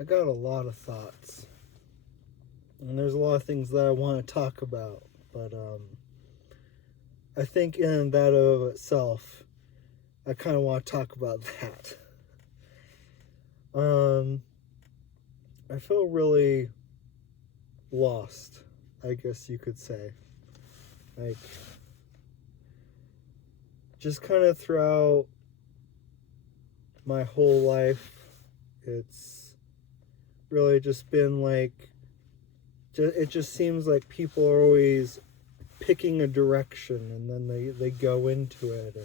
I got a lot of thoughts, and there's a lot of things that I want to talk about, but I think in that of itself, I kind of want to talk about that. Um, I feel really lost, I guess you could say. Like, just kind of throughout my whole life, it's really just been like, it just seems like people are always picking a direction and then they go into it,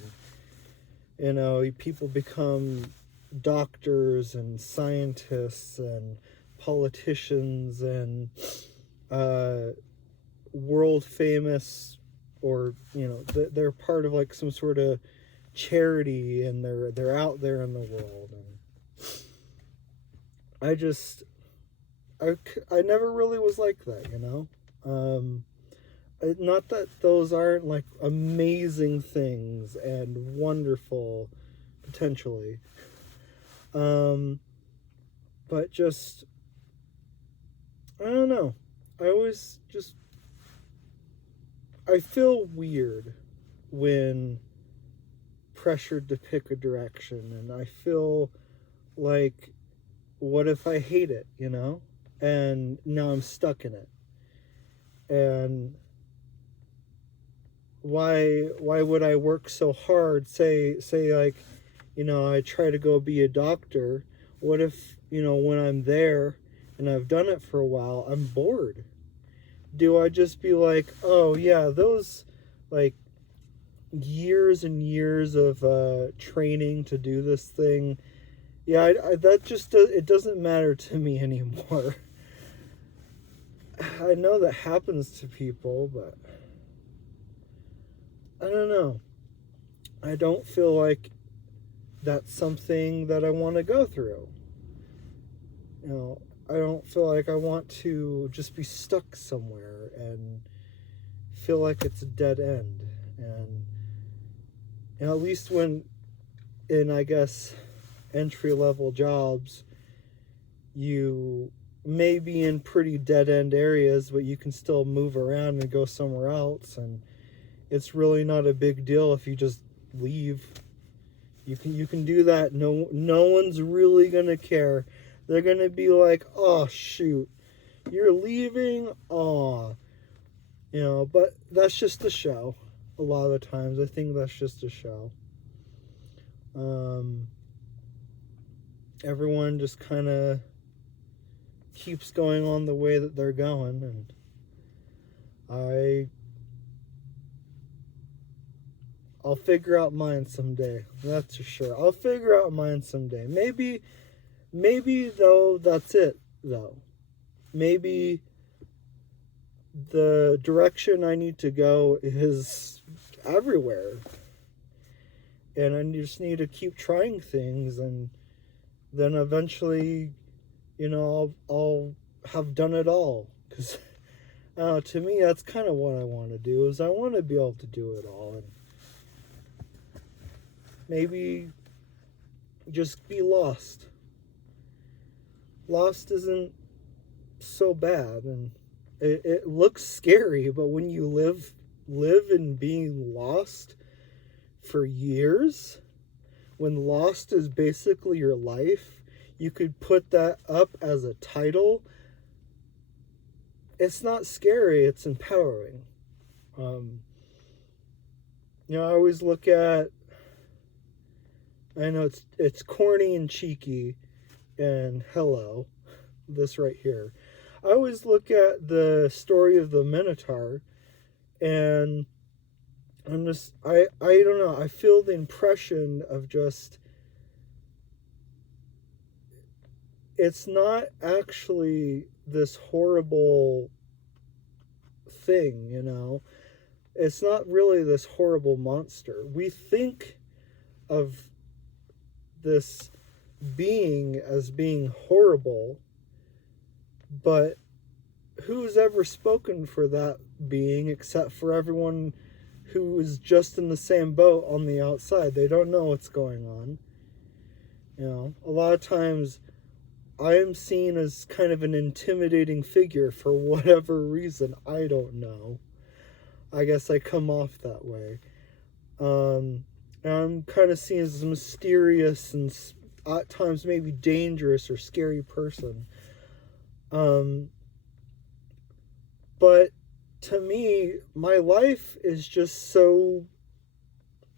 and people become doctors and scientists and politicians and uh, world famous, or they're part of like some sort of charity, and they're out there in the world. And I never really was like that. Not that those aren't like amazing things and wonderful potentially, but just, I don't know, I always just, I feel weird when pressured to pick a direction, and I feel like, what if I hate it, and now I'm stuck in it? And why would I work so hard? Say like, I try to go be a doctor. What if, when I'm there and I've done it for a while, I'm bored? Do I just be like, oh yeah, those like years and years of training to do this thing, yeah, that just it doesn't matter to me anymore. I know that happens to people, but I don't know. I don't feel like that's something that I want to go through. I don't feel like I want to just be stuck somewhere and feel like it's a dead end. And at least when in, I guess, entry level jobs, you may be in pretty dead end areas, but you can still move around and go somewhere else, and it's really not a big deal if you just leave. You can do that. No one's really gonna care. They're gonna be like, oh shoot, you're leaving. Aw, but that's just a show. A lot of the times, I think that's just a show. Um, Everyone just kind of keeps going on the way that they're going, and I'll figure out mine someday. That's for sure. I'll figure out mine someday. Maybe though that's it though. Maybe the direction I need to go is everywhere, and I just need to keep trying things, and then eventually, I'll have done it all. Because to me, that's kind of what I want to do. Is I want to be able to do it all, and maybe just be lost. Lost isn't so bad, and it looks scary, but when you live in being lost for years, when lost is basically your life, you could put that up as a title. It's not scary, it's empowering. I always look at, I know it's corny and cheeky, and hello, this right here. I always look at the story of the Minotaur, and I don't know, I feel the impression of just, it's not actually this horrible thing, It's not really this horrible monster. We think of this being as being horrible, but who's ever spoken for that being except for everyone who is just in the same boat on the outside? They don't know what's going on. A lot of times I am seen as kind of an intimidating figure for whatever reason. I don't know. I guess I come off that way. And I'm kind of seen as a mysterious and at times maybe dangerous or scary person. But to me, my life is just so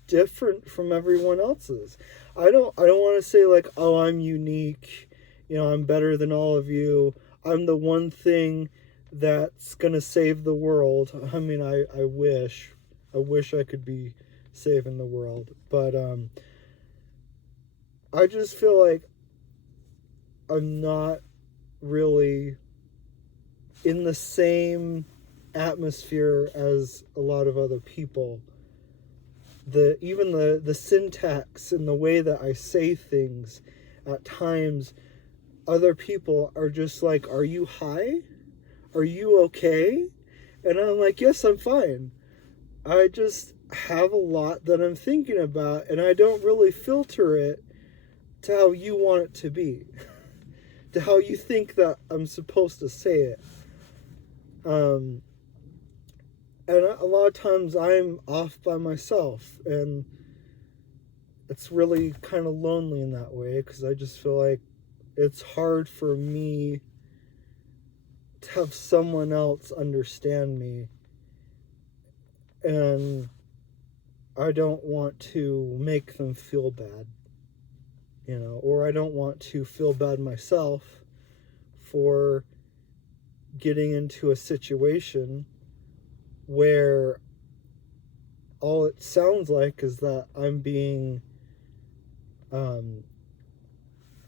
different from everyone else's. I don't want to say like, oh, I'm unique, I'm better than all of you. I'm the one thing that's going to save the world. I mean, I wish I could be saving the world, but I just feel like I'm not really in the same atmosphere as a lot of other people. Even the syntax and the way that I say things, at times other people are just like, are you high? Are you okay? And I'm like, yes, I'm fine. I just have a lot that I'm thinking about, and I don't really filter it to how you want it to be, to how you think that I'm supposed to say it. And a lot of times I'm off by myself, and it's really kind of lonely in that way, because I just feel like it's hard for me to have someone else understand me, and I don't want to make them feel bad, or I don't want to feel bad myself for getting into a situation where all it sounds like is that I'm being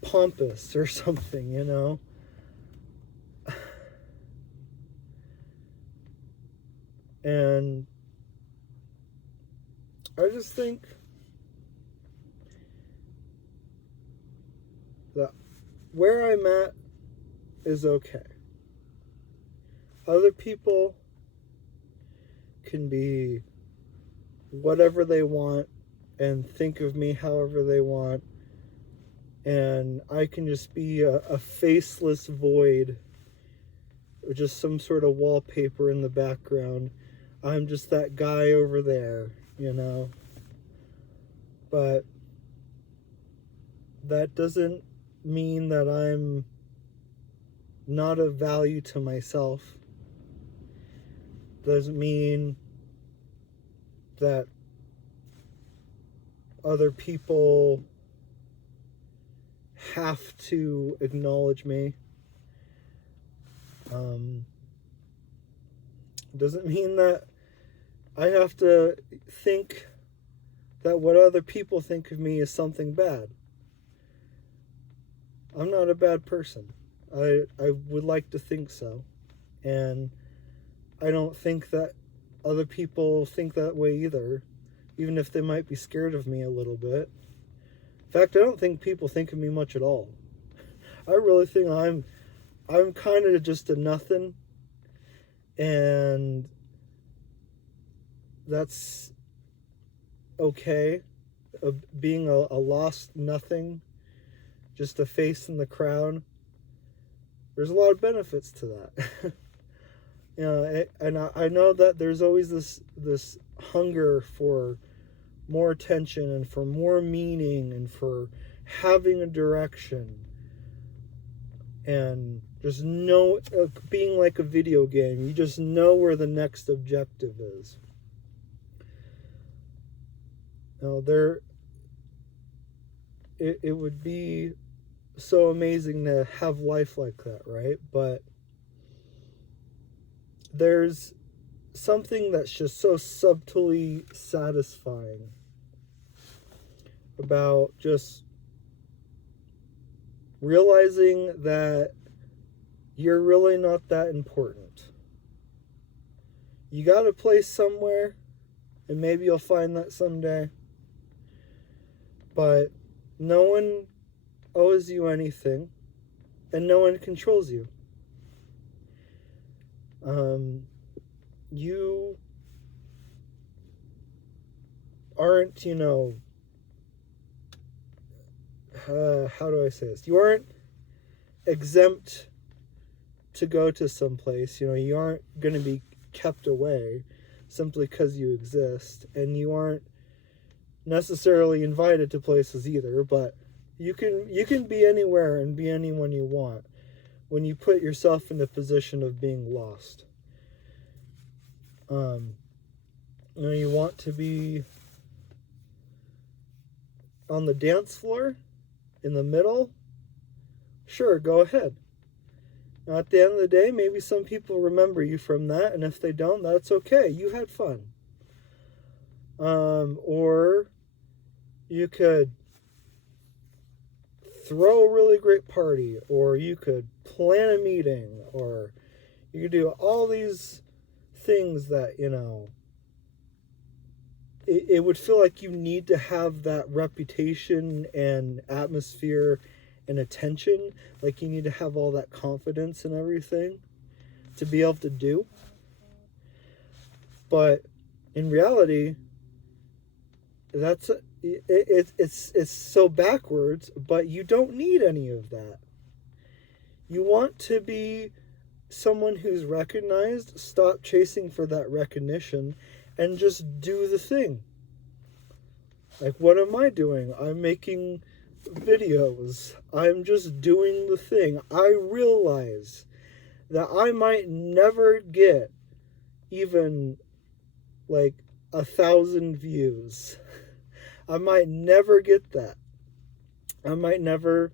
pompous or something, And I just think that where I'm at is okay. Other people can be whatever they want and think of me however they want, and I can just be a faceless void, or just some sort of wallpaper in the background. I'm just that guy over there, But that doesn't mean that I'm not of value to myself. Doesn't mean that other people have to acknowledge me. Doesn't mean that I have to think that what other people think of me is something bad. I'm not a bad person. I would like to think so. And I don't think that other people think that way either, even if they might be scared of me a little bit. In fact, I don't think people think of me much at all. I really think I'm kind of just a nothing, and that's okay. Being a lost nothing, just a face in the crowd, there's a lot of benefits to that. And I know that there's always this hunger for more attention and for more meaning and for having a direction, and just being like a video game. You just know where the next objective is. It would be so amazing to have life like that, right? But there's something that's just so subtly satisfying about just realizing that you're really not that important. You got a place somewhere, and maybe you'll find that someday, but no one owes you anything, and no one controls you. You aren't, how do I say this? You aren't exempt to go to some place. You aren't going to be kept away simply because you exist, and you aren't necessarily invited to places either, but you can be anywhere and be anyone you want when you put yourself in the position of being lost. You want to be on the dance floor in the middle? Sure, go ahead. Now, at the end of the day, maybe some people remember you from that, and if they don't, that's okay. You had fun. Or you could throw a really great party, or you could plan a meeting, or you could do all these things that, it would feel like you need to have that reputation and atmosphere and attention, like you need to have all that confidence and everything to be able to do. But in reality, it's so backwards, but you don't need any of that. You want to be someone who's recognized. Stop chasing for that recognition and just do the thing. Like, what am I doing? I'm making videos. I'm just doing the thing. I realize that I might never get even like 1,000 views. I might never get that. I might never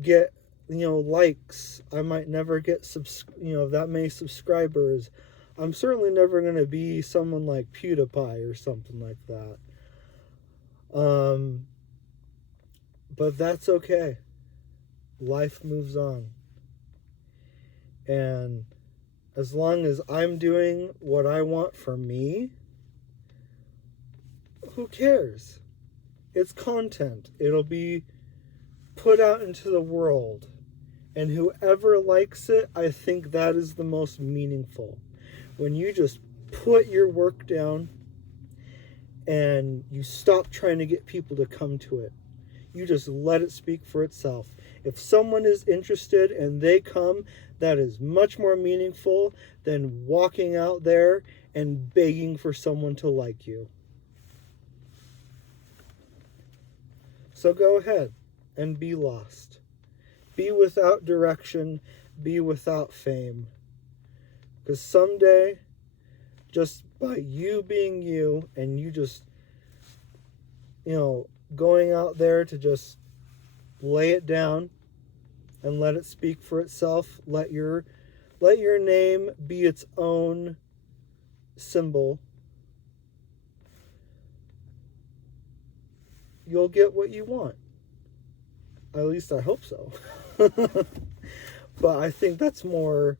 get, likes. I might never get that many subscribers. I'm certainly never going to be someone like PewDiePie or something like that. But that's okay. Life moves on. And as long as I'm doing what I want for me, who cares? It's content. It'll be put out into the world. And whoever likes it, I think that is the most meaningful. When you just put your work down and you stop trying to get people to come to it. You just let it speak for itself. If someone is interested and they come, that is much more meaningful than walking out there and begging for someone to like you. So go ahead and be lost. Be without direction. Be without fame. Because someday, just by you being you and you just, going out there to just lay it down and let it speak for itself, let your name be its own symbol, you'll get what you want. At least I hope so. But I think that's more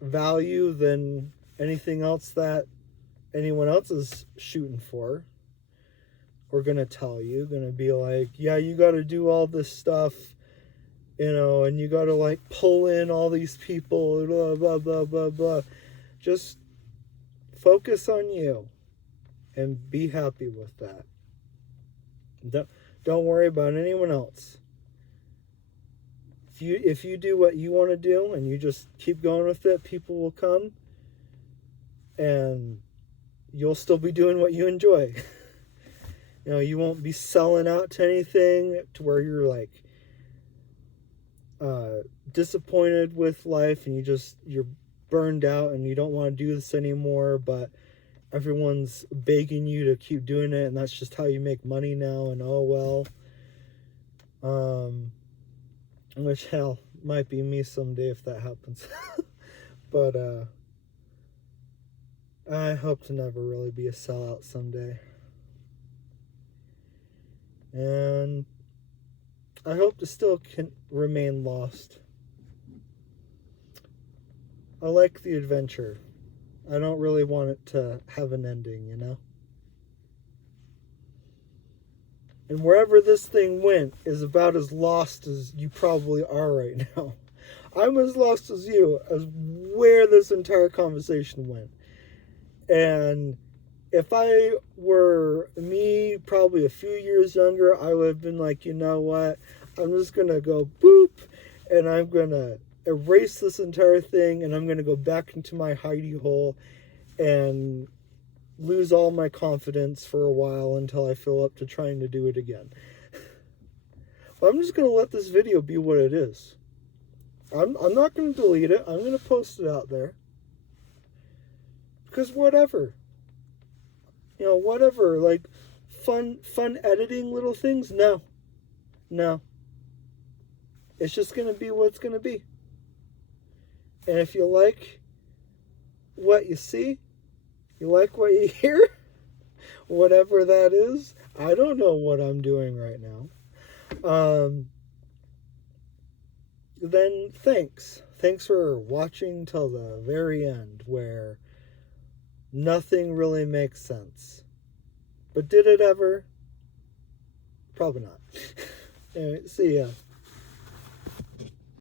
value than anything else that anyone else is shooting for or gonna tell you. Gonna be like, yeah, you gotta do all this stuff, and you gotta like pull in all these people, blah blah blah blah blah. Just focus on you and be happy with that. Don't worry about anyone else. If you do what you want to do and you just keep going with it, people will come and you'll still be doing what you enjoy. You won't be selling out to anything to where you're like disappointed with life and you're burned out and you don't want to do this anymore, but everyone's begging you to keep doing it and that's just how you make money now, and oh well. Which, hell, might be me someday if that happens. But I hope to never really be a sellout someday. And I hope to still remain lost. I like the adventure. I don't really want it to have an ending, And wherever this thing went is about as lost as you probably are right now. I'm as lost as you, as where this entire conversation went. And if I were me, probably a few years younger, I would have been like, you know what? I'm just gonna go boop, and I'm gonna erase this entire thing, and I'm gonna go back into my hidey hole and lose all my confidence for a while until I feel up to trying to do it again. But I'm just gonna let this video be what it is. I'm not gonna delete it. I'm gonna post it out there. Because whatever. You know, whatever. Like fun editing little things? No. It's just gonna be what it's gonna be. And if you like what you see, you like what you hear, whatever that is, I don't know what I'm doing right now. Then thanks. Thanks for watching till the very end, where nothing really makes sense. But did it ever? Probably not. Anyway, see ya.